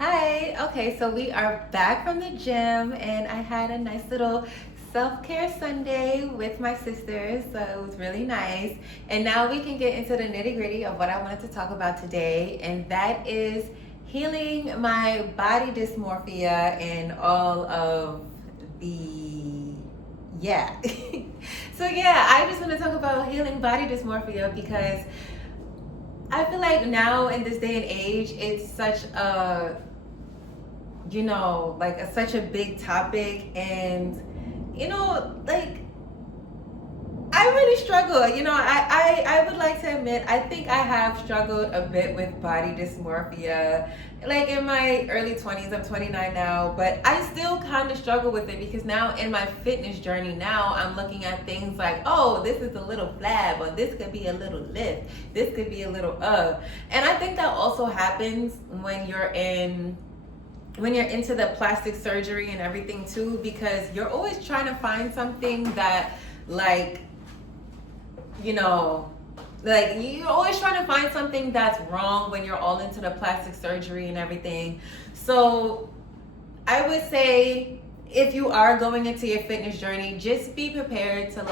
Hi. Okay, so we are back from the gym, and I had a nice little self-care Sunday with my sisters, so it was really nice. And now we can get into the nitty-gritty of what I wanted to talk about today, and that is healing my body dysmorphia and all of the yeah. So yeah, I just want to talk about healing body dysmorphia because I feel like now in this day and age, it's such a such a big topic, and like I really struggle. I would like to admit I think I have struggled a bit with body dysmorphia, like in my early 20s. I'm 29 now, but I still kind of struggle with it because now in my fitness journey, now I'm looking at things like, oh, this is a little flab, or this could be a little lift, this could be a little and I think that also happens when you're into the plastic surgery and everything too, because you're always trying to find something that, like, you're always trying to find something that's wrong when you're all into the plastic surgery and everything. So I would say, if you are going into your fitness journey, just be prepared to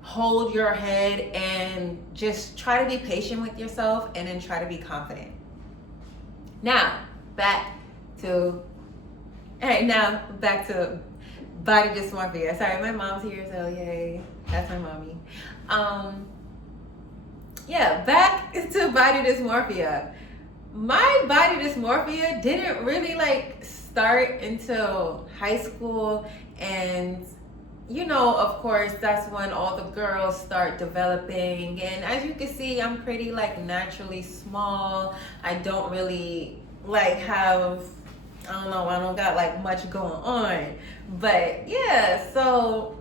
hold your head and just try to be patient with yourself, and then try to be confident. Now back to body dysmorphia. Sorry, my mom's here, so yay, that's my mommy. Back to body dysmorphia. My body dysmorphia didn't really start until high school, and of course, that's when all the girls start developing. And as you can see, I'm pretty naturally small. I don't really have, I don't got much going on. But yeah, so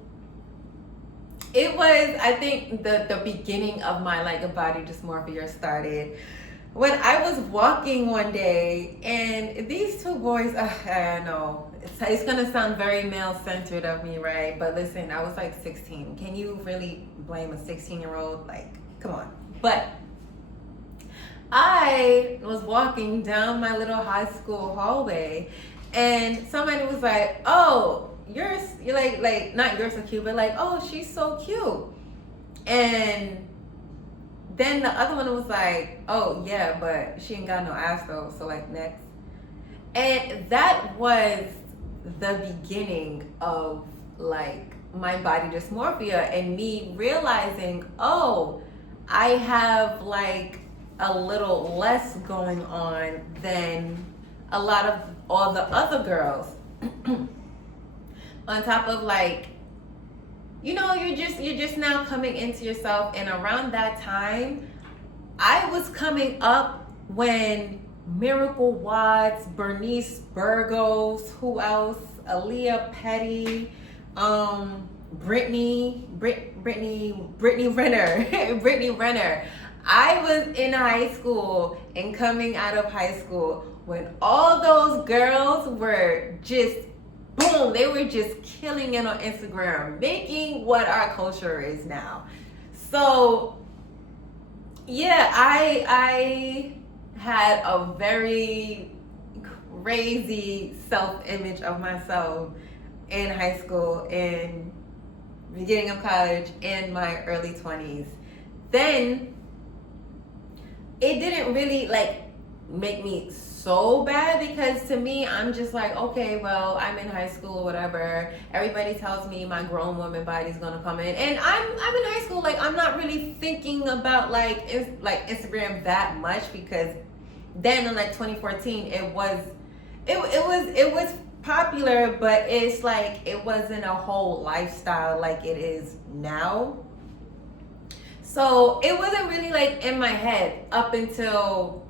it was, I think the beginning of my body dysmorphia started when I was walking one day, and these two boys, I know it's gonna sound very male-centered of me, right? But listen, I was 16. Can you really blame a 16-year-old? Come on. But I was walking down my little high school hallway, and somebody was like, "Oh, you're not you're so cute, but oh, she's so cute." And then the other one was like, "Oh yeah, but she ain't got no ass though, so next." And that was the beginning of my body dysmorphia, and me realizing, oh, I have a little less going on than a lot of all the other girls. On top of you're just now coming into yourself. And around that time, I was coming up when Miracle Watts, Bernice Burgos, who else? Aaliyah Petty, Brittany Renner, Brittany Renner. I was in high school and coming out of high school when all those girls were just boom, they were just killing it on Instagram, making what our culture is now. So yeah, I had a very crazy self-image of myself in high school, in beginning of college, in my early 20s. Then it didn't really make me so bad, because to me, I'm just okay, well, I'm in high school or whatever. Everybody tells me my grown woman body's gonna come in, and I'm in high school. I'm not really thinking about Instagram that much, because then in 2014 it was popular, but it's it wasn't a whole lifestyle like it is now. So it wasn't really in my head up until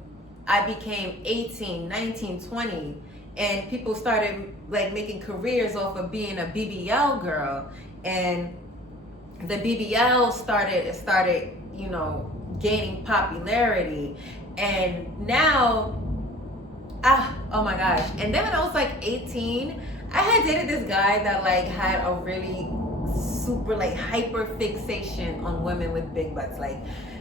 I became 18, 19, 20, and people started making careers off of being a BBL girl, and the BBL started gaining popularity. And now, oh my gosh. And then when I was 18, I had dated this guy that had a really super hyper fixation on women with big butts.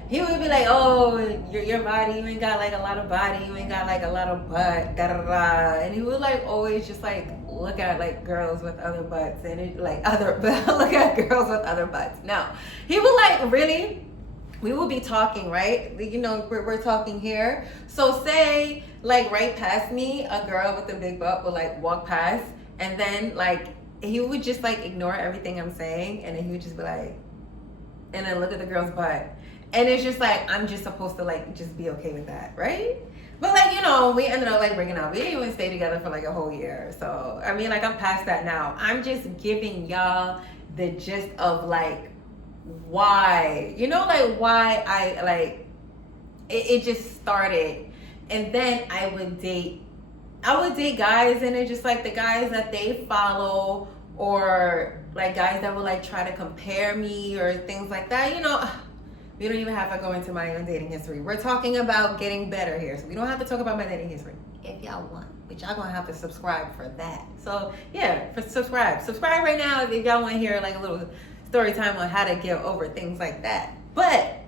he would be like, oh, your body, you ain't got like a lot of body, you ain't got like a lot of butt, da da da. And he would like always just like look at like girls with other butts and it like other look at girls with other butts. No, he would like really. We will be talking, right? You know, we're talking here. So say like right past me, a girl with a big butt would like walk past, and then like he would just like ignore everything I'm saying, and then he would just be like, and then look at the girl's butt. And it's just like, I'm just supposed to like just be okay with that, right? But like, you know, we ended up like breaking up. We didn't even stay together for like a whole year. So, I mean, like I'm past that now. I'm just giving y'all the gist of like why, you know, like why I like, it just started. And then I would date guys, and it's just like the guys that they follow, or like guys that would like try to compare me or things like that, you know. We don't even have to go into my own dating history. We're talking about getting better here. So we don't have to talk about my dating history if y'all want. But y'all gonna have to subscribe for that. So yeah, subscribe. Subscribe right now if y'all want to hear like a little story time on how to get over things like that. But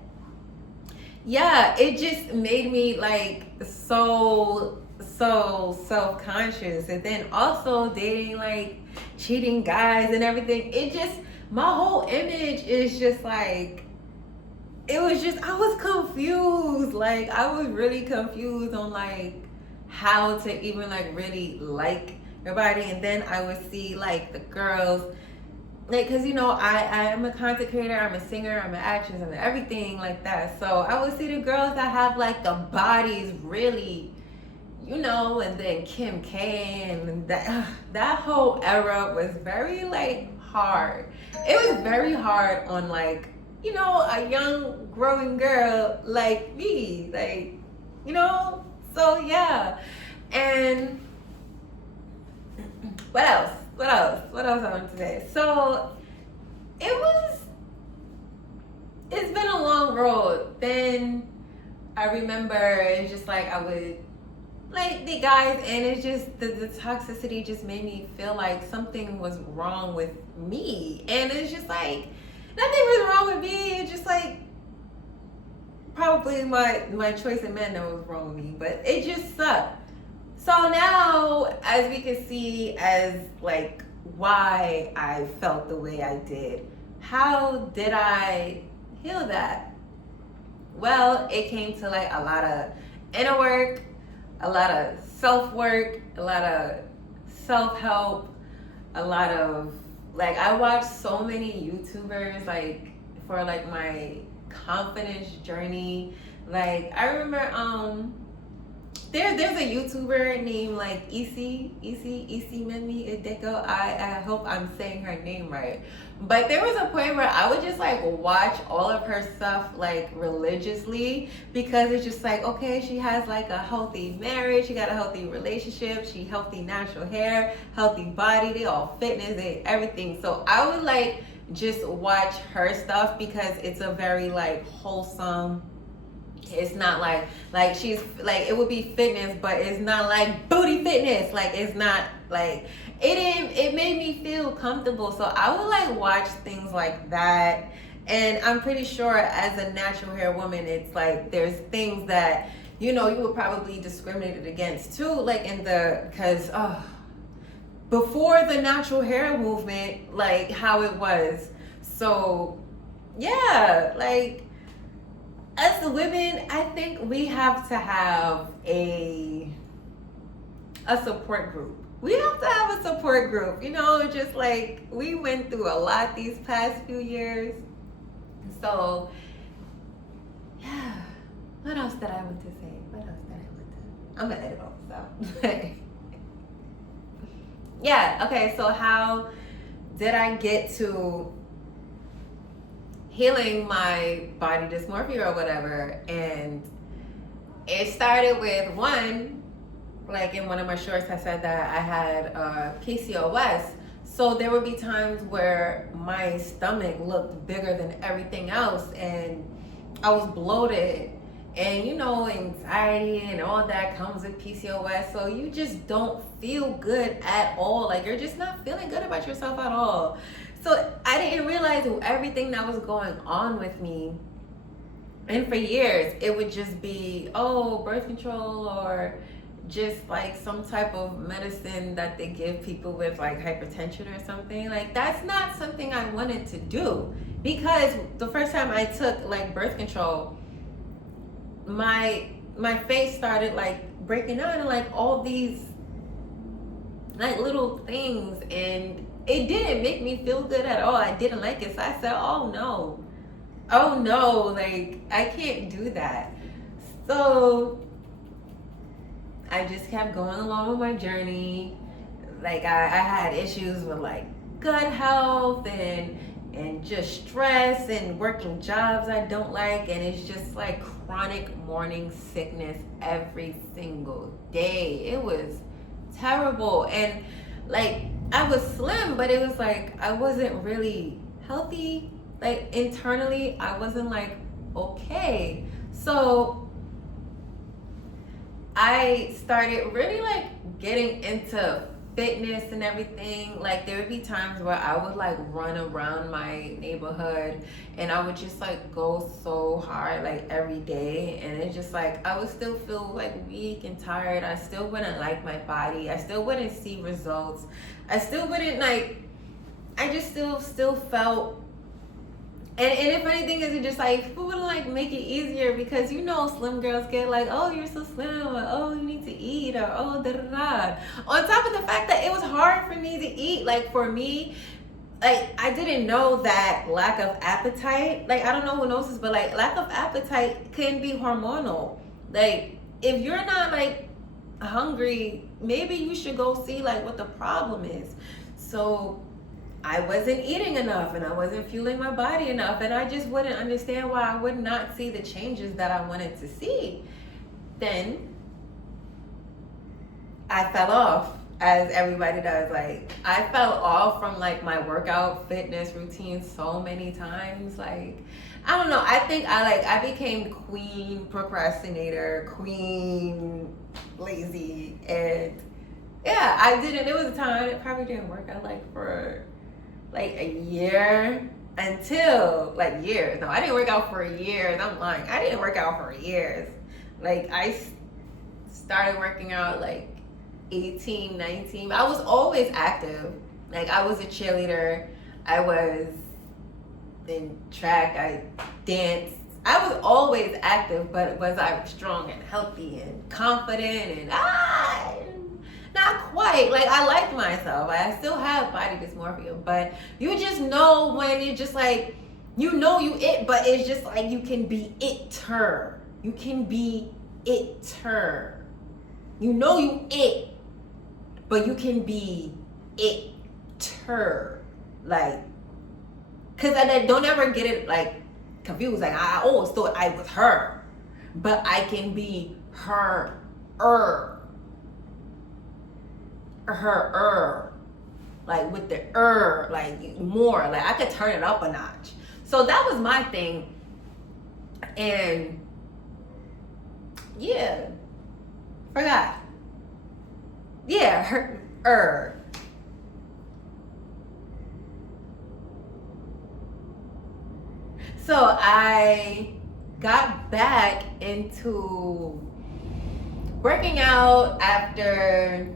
yeah, it just made me like so self-conscious. And then also dating like cheating guys and everything. It just, my whole image is just like, it was just, I was confused. Like, I was really confused on like how to even like really like everybody. And then I would see like the girls, like, cause you know, I am a content creator, I'm a singer, I'm an actress, I'm everything like that. So I would see the girls that have like the bodies really, you know, and then Kim K and that whole era was very like hard. It was very hard on like, you know, a young growing girl like me, like, you know. So yeah. And what else I want to say? So it's been a long road. Then I remember it's just like I would like the guys, and it's just the toxicity just made me feel like something was wrong with me. And it's just like nothing was wrong with me. It's just like probably my choice in men that was wrong with me, but it just sucked. So now, as we can see, as like why I felt the way I did, how did I heal that? Well, it came to like a lot of inner work, a lot of self-work, a lot of self-help, a lot of like, I watched so many YouTubers like for like my confidence journey. Like I remember there's a YouTuber named like Isi Mimi Ideko. I hope I'm saying her name right. But there was a point where I would just like watch all of her stuff like religiously, because it's just like, okay, she has like a healthy marriage, she got a healthy relationship, she healthy natural hair, healthy body, they all fitness, they everything. So I would like just watch her stuff because it's a very like wholesome, it's not like she's like, it would be fitness, but it's not like booty fitness. Like it's not like, it made me feel comfortable. So I would like watch things like that. And I'm pretty sure as a natural hair woman, it's like there's things that, you know, you would probably discriminated against too, like in the, because before the natural hair movement, like how it was. So yeah, like as women, I think we have to have a support group. We have to have a support group, you know, just like we went through a lot these past few years. So yeah, what else did I want to say? I'm gonna edit all this out. Yeah, okay, so how did I get to healing my body dysmorphia or whatever? And it started with one, like in one of my shorts, I said that I had PCOS. So there would be times where my stomach looked bigger than everything else, and I was bloated. And you know, anxiety and all that comes with PCOS. So you just don't feel good at all. Like you're just not feeling good about yourself at all. So I didn't realize everything that was going on with me And for years, it would just be, oh, birth control, or just like some type of medicine that they give people with like hypertension or something. Like, that's not something I wanted to do, because the first time I took like birth control, my face started like breaking out and like all these like little things, and it didn't make me feel good at all. I didn't like it. So I said, oh no, like I can't do that. So I just kept going along with my journey. Like I had issues with like gut health and just stress and working jobs I don't like, and it's just like chronic morning sickness every single day. It was terrible. And like I was slim, but it was like I wasn't really healthy. Like internally I wasn't like okay. So I started really like getting into fitness and everything. Like there would be times where I would like run around my neighborhood and I would just like go so hard like every day, and it's just like I would still feel like weak and tired. I still wouldn't like my body. I still wouldn't see results. I still wouldn't like, I just still felt. And the funny thing is, it just like people would like make it easier, because you know slim girls get like, oh, you're so slim, or oh, you need to eat, or oh, da da da. On top of the fact that it was hard for me to eat. Like for me, like I didn't know that lack of appetite, like I don't know who knows this, but like lack of appetite can be hormonal. Like if you're not like hungry, maybe you should go see like what the problem is. So I wasn't eating enough and I wasn't fueling my body enough, and I just wouldn't understand why I would not see the changes that I wanted to see. Then I fell off, as everybody does. Like I fell off from like my workout fitness routine so many times. Like I don't know, I think I became queen procrastinator, queen lazy, and yeah, I didn't. There was a time it probably didn't work out like for like a year, until like years. No, I didn't work out for years. I'm lying. I didn't work out for years. Like I started working out like 18, 19. I was always active. Like I was a cheerleader. I was in track. I danced. I was always active, but was I strong and healthy and confident? And not quite. Like I liked myself. I still have body dysmorphia, but you just know when you're just like, you know you it, but it's just like you can be it-ter. You can be it-ter. You know you it, but you can be it-ter. Like, cause I don't ever get it like confused. Like I always thought I was her, but I can be her. Like with the like more, like I could turn it up a notch. So that was my thing. And yeah, forgot. Yeah, her. So I got back into working out after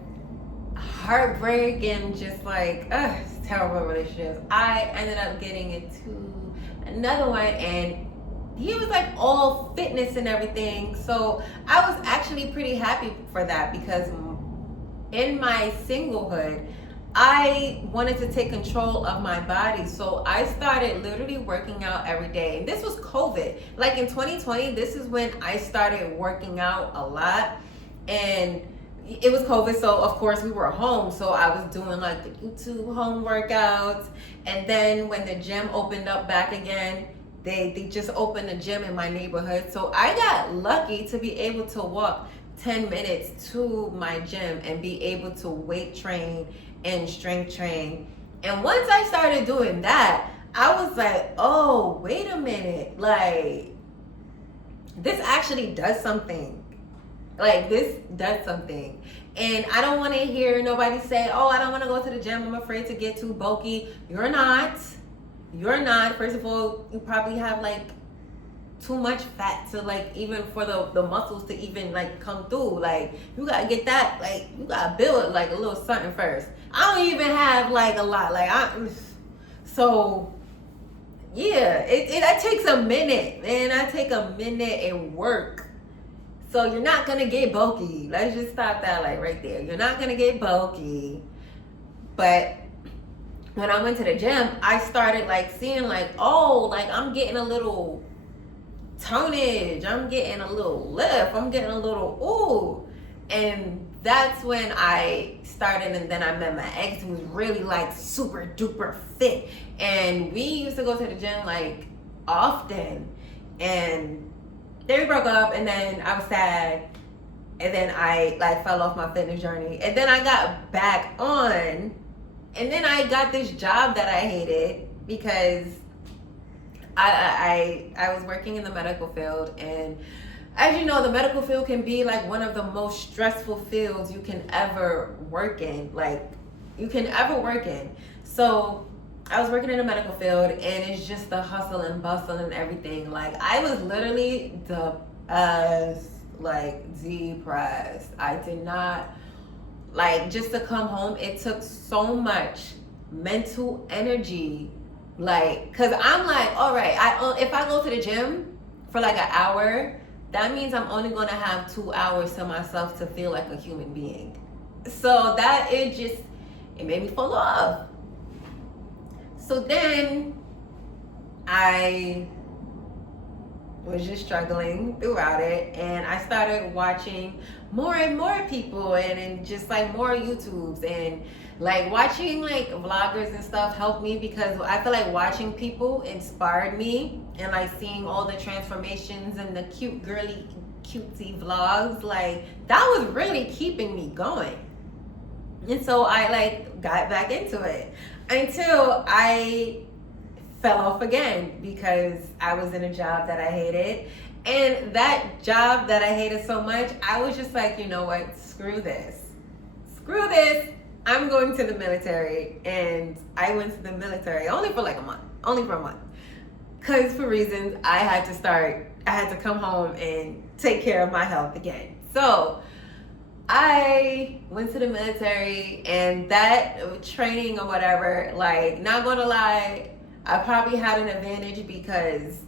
heartbreak and just like terrible relationships. I ended up getting into another one, and he was like all fitness and everything. So I was actually pretty happy for that, because in my singlehood I wanted to take control of my body. So I started literally working out every day. And this was COVID. Like in 2020, this is when I started working out a lot. And it was COVID, so of course we were home. So I was doing like the YouTube home workouts. And then when the gym opened up back again, they just opened a gym in my neighborhood. So I got lucky to be able to walk 10 minutes to my gym and be able to weight train and strength train. And once I started doing that, I was like, oh, wait a minute. Like, this actually does something. Like, this does something. And I don't want to hear nobody say, oh, I don't want to go to the gym, I'm afraid to get too bulky. You're not. First of all, you probably have like too much fat to like even for the muscles to even like come through. Like you gotta get that, like you gotta build like a little something first. I don't even have like a lot. So yeah, it takes a minute, man. I take a minute and work. So you're not gonna get bulky. Let's just stop that like right there. You're not gonna get bulky. But when I went to the gym, I started like seeing like, oh, like I'm getting a little tonnage, I'm getting a little lift, I'm getting a little ooh. And that's when I started, and then I met my ex, who was really like super duper fit. And we used to go to the gym like often. And then we broke up, and then I was sad. And then I like fell off my fitness journey. And then I got back on. And then I got this job that I hated because I was working in the medical field, and as you know, the medical field can be like one of the most stressful fields you can ever work in. So I was working in the medical field, and it's just the hustle and bustle and everything. Like I was literally depressed. I did not like, just to come home. It took so much mental energy. Like, cause I'm like, all right, if I go to the gym for like an hour, that means I'm only gonna have 2 hours to myself to feel like a human being. So that it made me fall off. So then I was just struggling throughout it, and I started watching more and more people, and just like more YouTubes, and like watching like vloggers and stuff helped me, because I feel like watching people inspired me, and like seeing all the transformations and the cute girly cutesy vlogs, like that was really keeping me going. And so I like got back into it until I fell off again, because I was in a job that I hated. And that job that I hated so much, I was just like, you know what, screw this, I'm going to the military. And I went to the military only for a month, because for reasons I had to come home and take care of my health again. So I went to the military, and that training or whatever, like, not gonna lie, I probably had an advantage because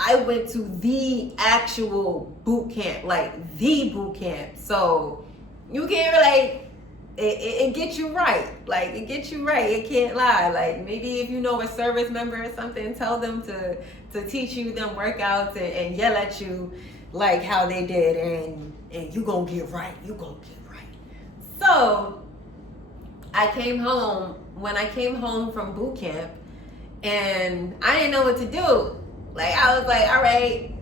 I went to the actual boot camp, like the boot camp. So you can't like, it gets you right. Like it gets you right. It can't lie. Like maybe if you know a service member or something, tell them to teach you them workouts and yell at you like how they did, and you gonna get right. You gonna get right. So when I came home from boot camp, and I didn't know what to do. Like, I was like, all right,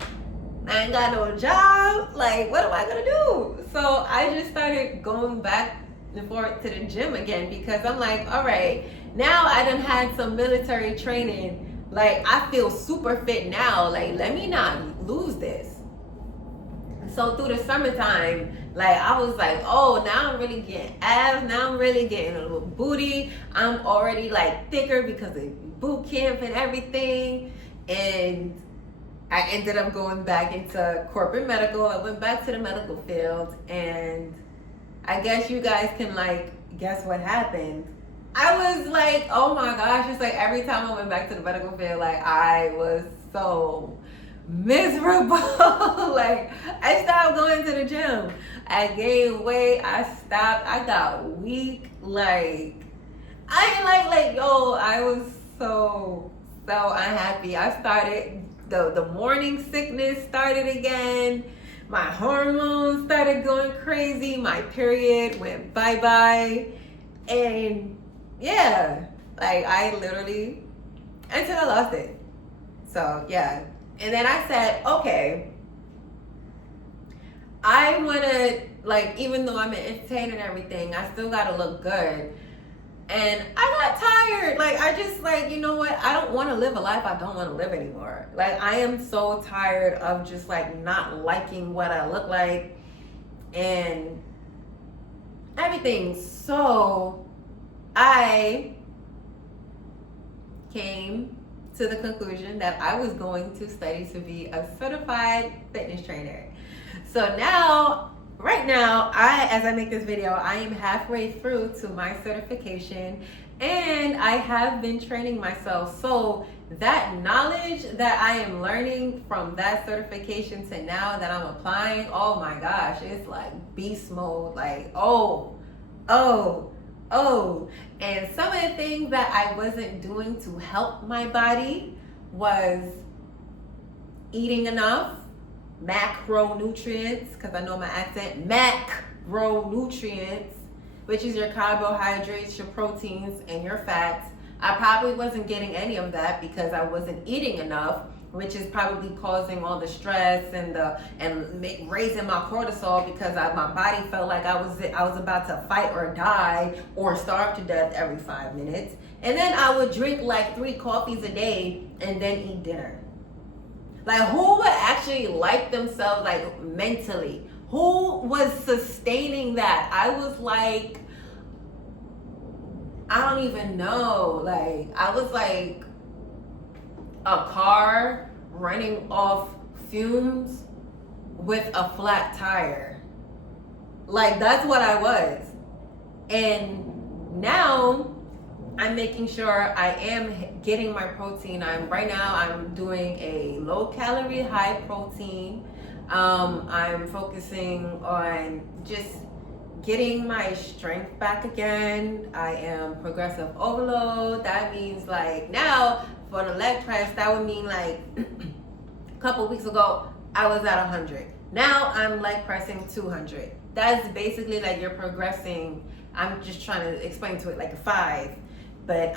I ain't got no job. Like, what am I gonna do? So I just started going back and forth to the gym again, because I'm like, all right, now I done had some military training. Like, I feel super fit now. Like, let me not lose this. So through the summertime, like I was like, oh, now I'm really getting abs. Now I'm really getting a little booty. I'm already like thicker because of boot camp and everything. And I ended up going back into corporate medical. I went back to the medical field, and I guess you guys can like guess what happened. I was like, oh my gosh, it's like every time I went back to the medical field, like I was so miserable. Like I stopped going to the gym. I gained weight. I stopped. I got weak. Like I ain't like yo, I was so unhappy. I started the morning sickness started again. My hormones started going crazy. My period went bye-bye. And yeah, like I literally, until I lost it. So yeah. And then I said, okay, I want to, like, even though I'm an entertainer and everything, I still got to look good. And I got tired. Like, I just, like, you know what? I don't want to live a life I don't want to live anymore. Like, I am so tired of just, like, not liking what I look like and everything. So I came to to the conclusion that I was going to study to be a certified fitness trainer. So now, right now, as I make this video, I am halfway through to my certification, and I have been training myself. So that knowledge that I am learning from that certification to now that I'm applying, oh my gosh, it's like beast mode. Like, oh. And some of the things that I wasn't doing to help my body was eating enough macronutrients, because I know my accent, macronutrients, which is your carbohydrates, your proteins, and your fats. I probably wasn't getting any of that because I wasn't eating enough, which is probably causing all the stress and raising my cortisol, because my body felt like I was about to fight or die or starve to death every 5 minutes. And then I would drink like 3 coffees a day and then eat dinner. Like, who would actually like themselves, like, mentally? Who was sustaining that? I was like, I don't even know. Like, I was like a car running off fumes with a flat tire. Like, that's what I was. And now I'm making sure I am getting my protein. Right now I'm doing a low calorie, high protein. I'm focusing on just getting my strength back again. I am progressive overload. That means, like, now for the leg press, that would mean like a couple weeks ago I was at 100. Now I'm leg pressing 200. That's basically like you're progressing. I'm just trying to explain to it like a 5. But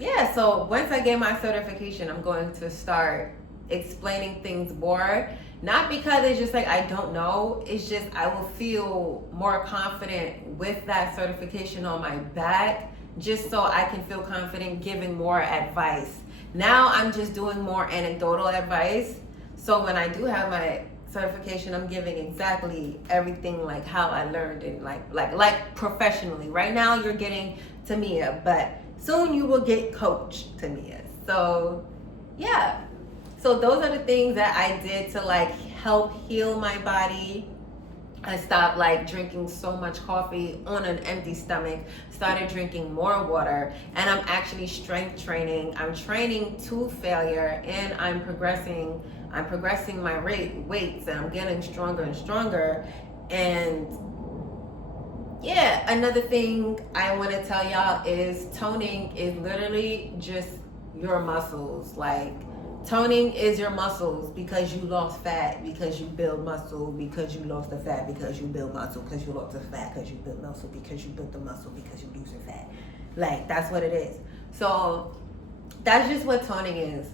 yeah, so once I get my certification, I'm going to start explaining things more. Not because it's just like I don't know, it's just I will feel more confident with that certification on my back, just so I can feel confident giving more advice. Now I'm just doing more anecdotal advice. So when I do have my certification, I'm giving exactly everything like how I learned and like professionally. Right now you're getting Tamia, but soon you will get Coach Tamia. So yeah. So those are the things that I did to like help heal my body. I stopped like drinking so much coffee on an empty stomach, started drinking more water, and I'm actually strength training. I'm training to failure, and I'm progressing my weights, and I'm getting stronger and stronger. And yeah, another thing I want to tell y'all is toning is literally just your muscles. Like, toning is your muscles, because you lost fat, because you build muscle, because you lost the fat, because you build muscle, because you lost the fat, because you build muscle, because you built the muscle, because you losing fat. Like, that's what it is. So that's just what toning is.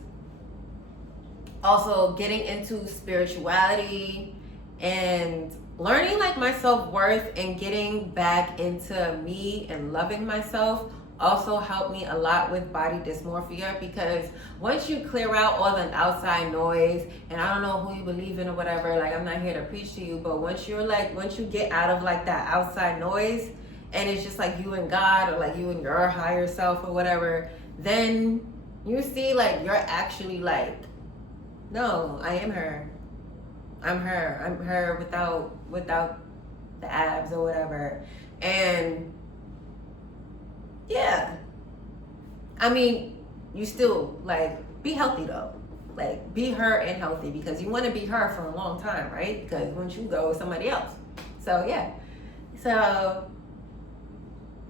Also, getting into spirituality and learning like my self-worth and getting back into me and loving myself also helped me a lot with body dysmorphia, because once you clear out all the outside noise, and I don't know who you believe in or whatever, like, I'm not here to preach to you, but once you get out of like that outside noise, and it's just like you and God, or like you and your higher self or whatever, then you see like you're actually like, no, I am her. I'm her without the abs or whatever. And yeah, I mean, you still like be healthy though. Like, be her and healthy, because you want to be her for a long time, right? Because once you go, somebody else. So yeah, so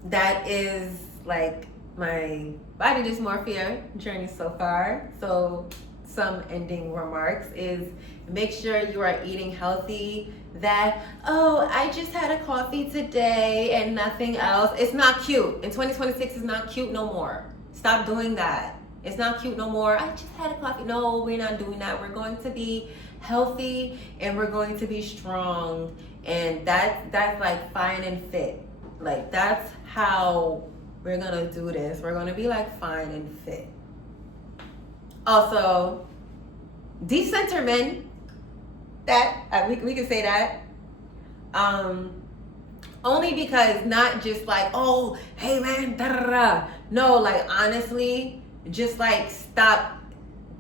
that is like my body dysmorphia journey so far. So some ending remarks is, make sure you are eating healthy. That, oh, I just had a coffee today and nothing else. It's not cute. In 2026, it's not cute no more. Stop doing that. It's not cute no more. I just had a coffee. No, we're not doing that. We're going to be healthy and we're going to be strong. And that's like fine and fit. Like, that's how we're going to do this. We're going to be like fine and fit. Also, decenterment. That we can say that only because, not just like, oh, hey man, da, da, da. No, like, honestly, just like stop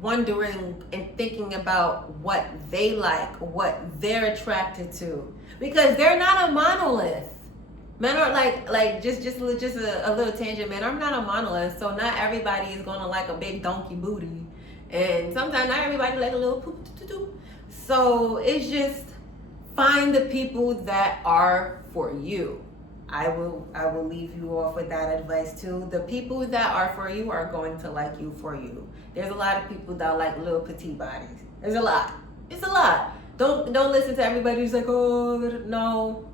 wondering and thinking about what they like, what they're attracted to, because they're not a monolith. Men are just a little tangent. Men are not a monolith, so not everybody is gonna like a big donkey booty, and sometimes not everybody like a little poop. So it's just find the people that are for you. I will leave you off with that advice too. The people that are for you are going to like you for you. There's a lot of people that like little petite bodies. There's a lot. It's a lot. Don't listen to everybody who's like, oh no.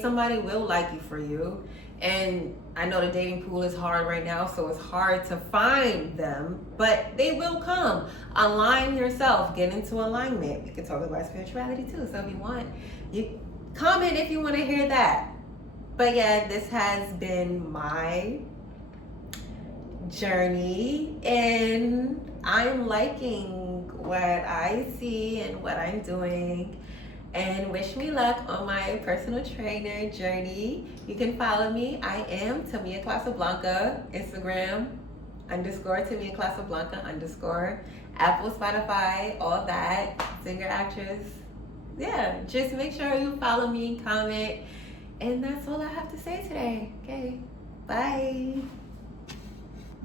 Somebody will like you for you. And I know the dating pool is hard right now, so it's hard to find them, but they will come. Align yourself, get into alignment. We can talk about spirituality too, so if you want, you comment if you want to hear that. But yeah, this has been my journey, and I'm liking what I see and what I'm doing. And wish me luck on my personal trainer journey. You can follow me. I am Tamia Casablanca, Instagram _Tamia Casablanca _ Apple, Spotify, all that. Singer, actress. Yeah, just make sure you follow me, comment. And that's all I have to say today. Okay, bye.